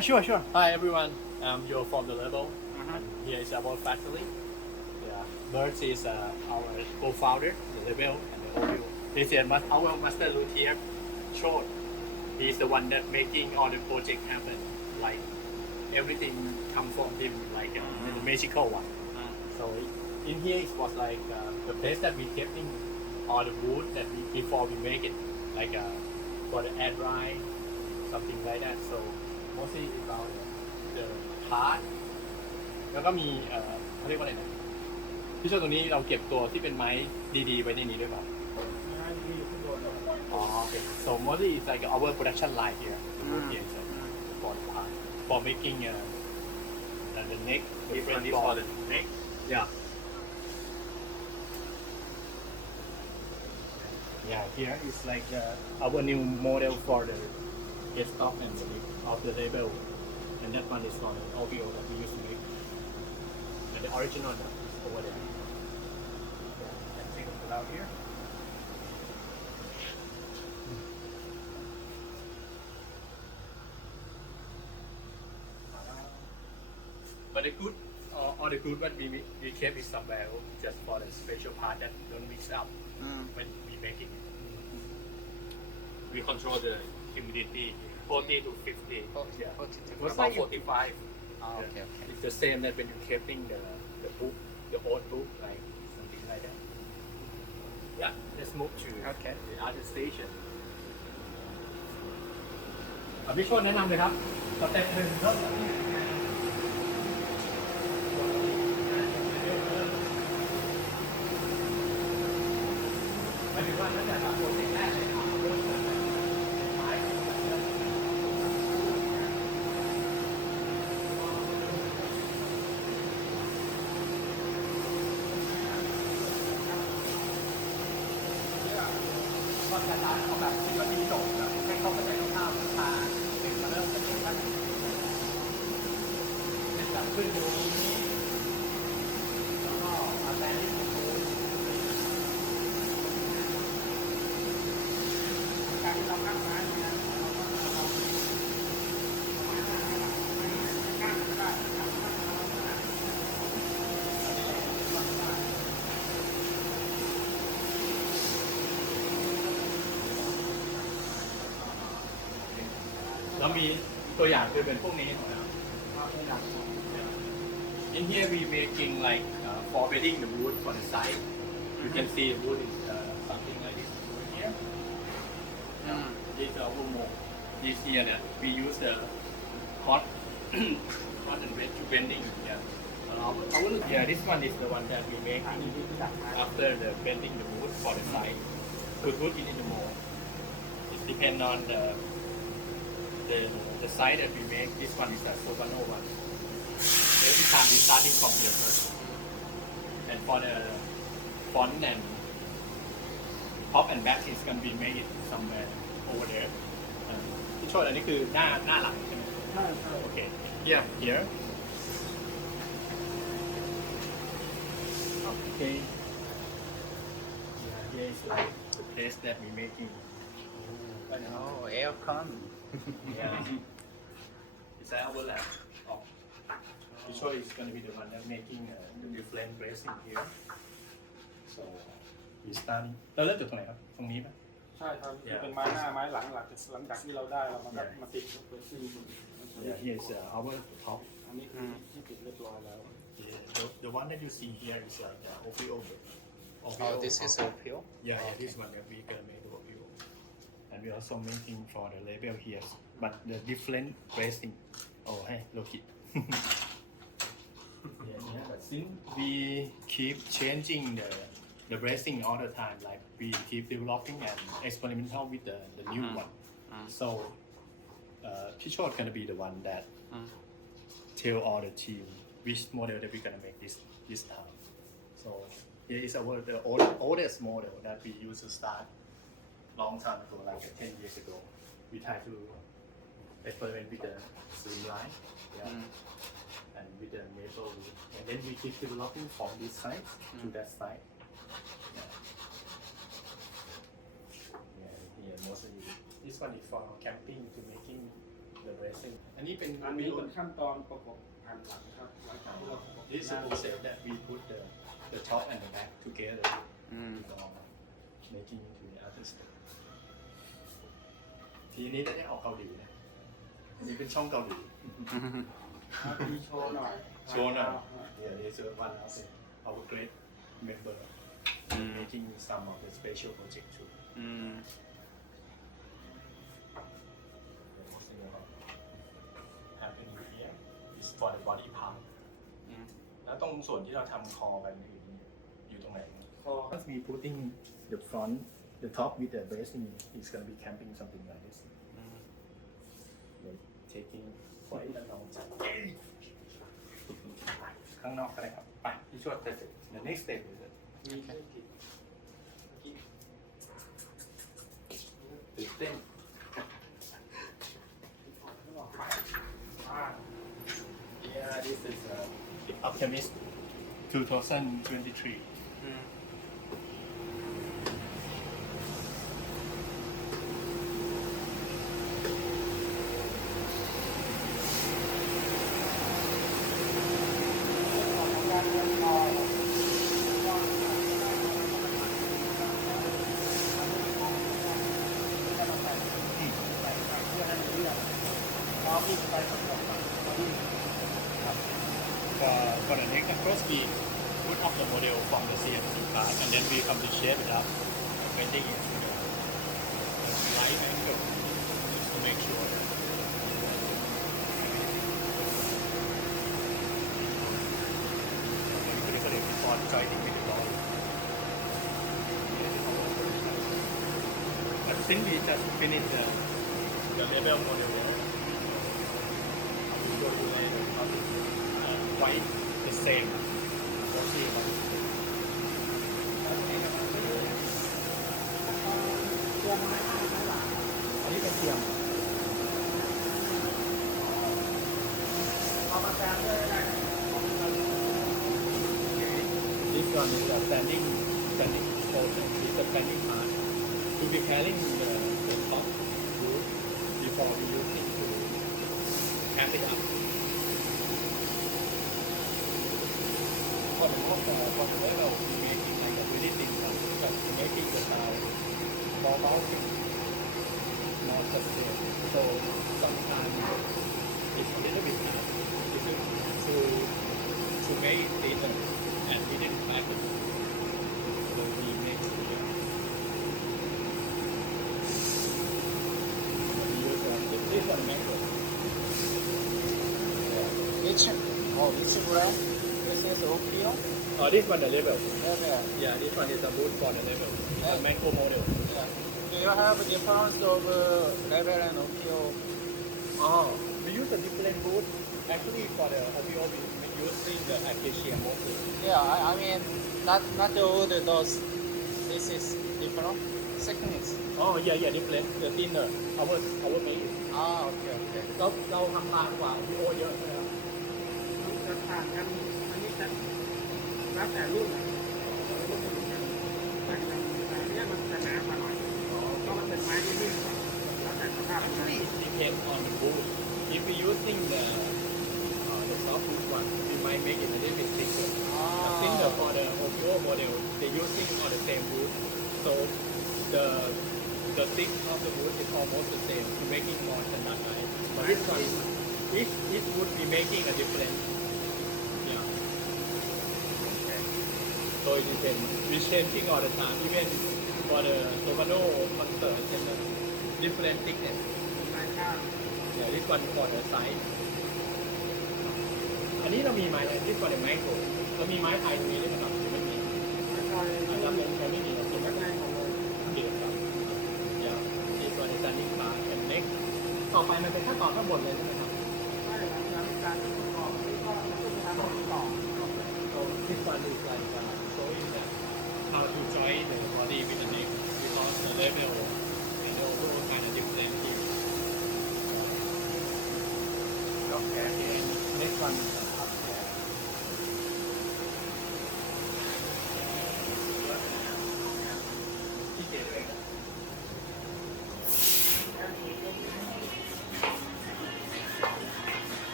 Sure, sure. Hi everyone. You're from the label. And here is our factory. Yeah. Bert is our co-founder, the label and the audio. This is our master luthier, Sean. He's the one that making all the project happen. Like everything come from him, like the magical one. So in here it was like the place that we kept in all the wood that before we make it, like for the air dry, something like that. So mostly about the part แล้วก็มีเขาเรียกว่าอะไรนะพี่ช่วยตรงนี้เราเก็บตัวที่เป็นไม้ดีๆไว้ในนี้ด้วยเปล่าอ๋อโอเค so mostly it's like our production line here here so for the part for making the neck different for the neck yeah yeah here is like our new model for the headstock and the neck of the label and that one is for the OBO that we used to make and the original is over there and take it out here but the good all the good what we kept is somewhere just for the special part that don't mix up when we make it we control the humidity 40 to 50 yeah. What's about 45 okay. It's the same that when you keeping the book the old book like something like that yeah let's move to the other station พี่ชวนแนะนำเลยครับสเต็ปหนึ่งเริ่มจากที่หมายถึงว่าตั้งแต่โปรเจกต์แรกเลยครับเริ่มจากไม้ก็จะร้านเขาแบบที่ว่าดีโดดแบบให้เขาเข้าใจคร่าวๆทาเป็นมาเริ่มจากการเป็นแบบขึ้นอยู่นี้แล้วก็มาแต่ที่ผมดูการที่เราข้างร้านเนี่ยแล้วมีตัวอย่างคือเป็นพวกนี้นะครับ In here we making like for bedding the wood for the side. You can see the wood is something like this over here. This is our mold. This here that we use the hot and wet to bending. Yeah, this one is the one that we make after the bending the wood for the side. We put it in the mold. It depends on the side that we make. This one is the Sovano one. Every time we starting from here first. And for the front and top and back is going to be made somewhere over there. ที่ช่วยอันนี้คือหน้าหลังใช่ไหมใช่โอเค Yeah here okay yeah here is like the place that we making Oh, aircon. Yeah it's like our lab the choice is going to be the one that making the different bracing here so we starting เราเริ่มจากตรงไหนครับตรงนี้ไหมใช่ครับเป็นไม้หน้าไม้หลังจากที่เราได้เรามาติดตัวซึ่ง Yeah here is our top อันนี้คือที่ติดเรียบร้อยแล้ว the one that you see here is the OPO Oh, this is OPO? Yeah, this one that we gonna make the OPO and we also making for the label here but the different bracing oh hey look it yeah, but since we keep changing the bracing all the time, like we keep developing and experimental with the new one. So, Kishore gonna be the one that tell all the team which model that we're gonna make this time. So here is the oldest model that we used to start long time ago, like 10 years ago. We try to experiment with the streamline. Yeah. And with the maple wood, and then we keep developing from this side to that side. Yeah, mostly this one is for camping to making the bracing อันนี้เป็น อันนี้เป็นขั้นตอนประกบแผ่นหลังครับหลังจากที่เราประกบ This is the process that we put the top and the back together before making to the other step ทีนี้ได้ออกเกาหลีนะอันนี้เป็นช่องเกาหลี มีโชว์หน่อย โชว์หน่อย Yeah, there's one of our great member making some of the special project too. The most thing about happening here is for the body part. แล้วตรงส่วนที่เราทำคอกันอยู่ตรงไหน Once we putting the front, the top with the bracing is going to be camping something like this. We're taking quite a long time. ข้างนอกก็ได้ครับไปที่ช่วยเสร็จ The next step is it มีแค่ตื่นเต้น Yeah, this is Optimist 2023. For the next approach, we put up the model from the CNC part and then we come to shape it up, bending it to the right angle just to make sure. Then we put it before joining with the body. I think we just finished the level model there. We go to quite the same. We'll see about it. อันนี้เป็นเทียมเอามาแซมด้วยได้ This one is a standing portion. It's a standing part. To be carrying the top wood before we use it to camp it up. For the most for the level, we making like a really thin stuff, but making the tile more bulky, more sustained. So sometimes it's a little bit hard to make it thinner and we didn't pack it. So we make it here. We use this one method. Which brand? This is Oakville? Oh, this one the level. Yeah. Yeah, this one is a boot for the level. The macro model. Yeah. Do you have a difference of level and Oakville? Oh, we use a different boot. Actually, for the OBO, we using the acacia mostly. Yeah, I mean, not the older those. This is different. Thickness. Oh, yeah, different. The thinner. Our made. Okay. เราทำบางกว่า OBO เยอะนะครับ จะผ่านกันอันนี้จะแล้วแต่รุ่นรุ่นไม่เหมือนกันแต่เนี้ยมันจะหนากว่าหน่อยเพราะมันเป็นไม้ที่นิ่มกว่าแล้วแต่สภาพมัน Actually, it depends on the boot. If we using the softwood one, we might make it a little bit thicker. The thinner for the OBO model, they using on the same wood, so the thick of the wood is almost the same to make it more standardized. But this one, each wood we making a different. Yeah. So it depends. We changing all the time. Even for the Tomano monster, it's a different thickness. ไม้ข้าว Yeah, this one for the size. อันนี้เรามีไม้ที่for the micro เรามีไม้ไทยตรงนี้ด้วยไหมครับไม่มี ไม้ซอย อาจจะเป็นไม่มีเราคิด ไม้ ว่า แรงของเรา เดียวครับ Yeah, this one is standing part and next ต่อไปมันเป็นขั้นตอนข้างบนเลยใช่ไหมครับ ไม่หลังจากการประกอบนี่ก็มันก็จะทำต่อ So this one is like showing that how to join the body with the neck because the level and the overall kind of different here. Okay, and next one is up there.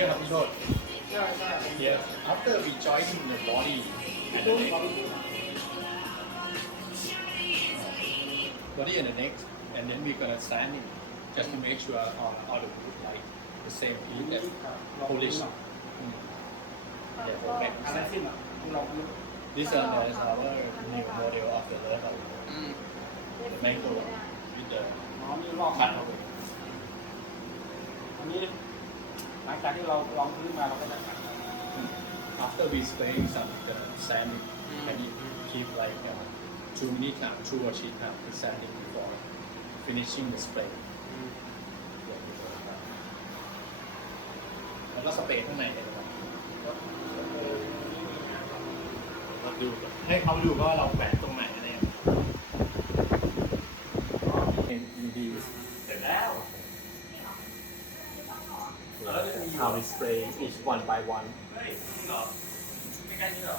here ครับพี่โชติ ใช่ใช่ here after we joining the body and the neck body and the neck and then we gonna stand it just to make sure all the group like the same feet and position yeah okay อะไรขึ้นอ่ะลองดู this is our new model of the level the mango with the น้องนี่ลอก cut of it อันนี้หลังจากที่เราลองพื้นมาเราก็จะตัด after we spraying some the sanding and it keep like 2 minutes now 2 or 3 times the sanding before finishing the spray แล้วก็สเปรย์ข้างในเลยนะครับเราดูก่อนให้เขาดูว่าเราแขวนตรงไหนอะไรอย่างเงี้ยดีเสร็จแล้ว how we spray each one by one ไม่ใกล้นี่หรอ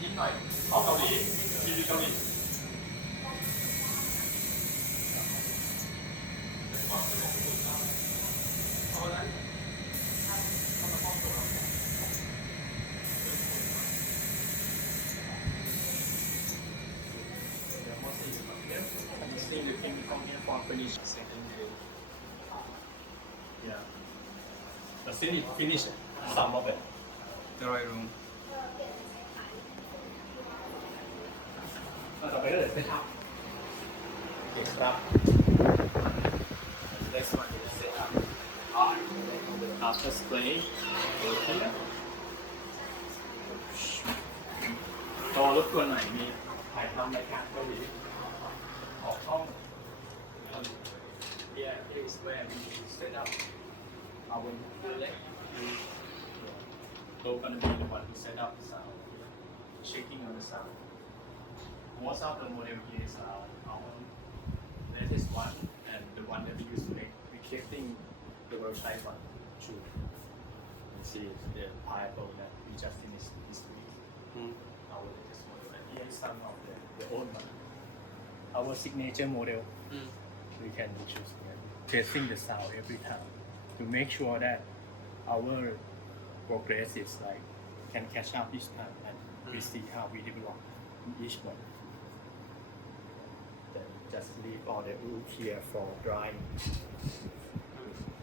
นิดหน่อยของเกาหลีที่เกาหลี the chemical here for finish second day. Yeah. But still need to finish some of it. The right room. ต่อไปก็เลยเซตอัพเก็บครับ Next one is set up. After spray, go here. ต่อรถตัวไหนมีถ่ายทำรายการเกาหลีออกช่อง Yeah, here is where we set up our leg. So gonna be the one who set up the sound, checking on the sound. Most of the model here is our latest one and the one that we use to make. We're testing the world type one too. Let's see the pineapple that we just finished this week. Our latest model. And here is some of the old one. Our signature model. We can choose here. Testing the sound every time to make sure that our progress is like can catch up each time and we see how we develop in each one. Then just leave all the wood here for drying.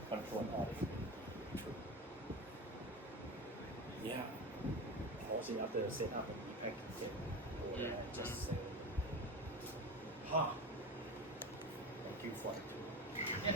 Control all the yeah. Also after the setup and the packaging, just say, ha. Thank you for it.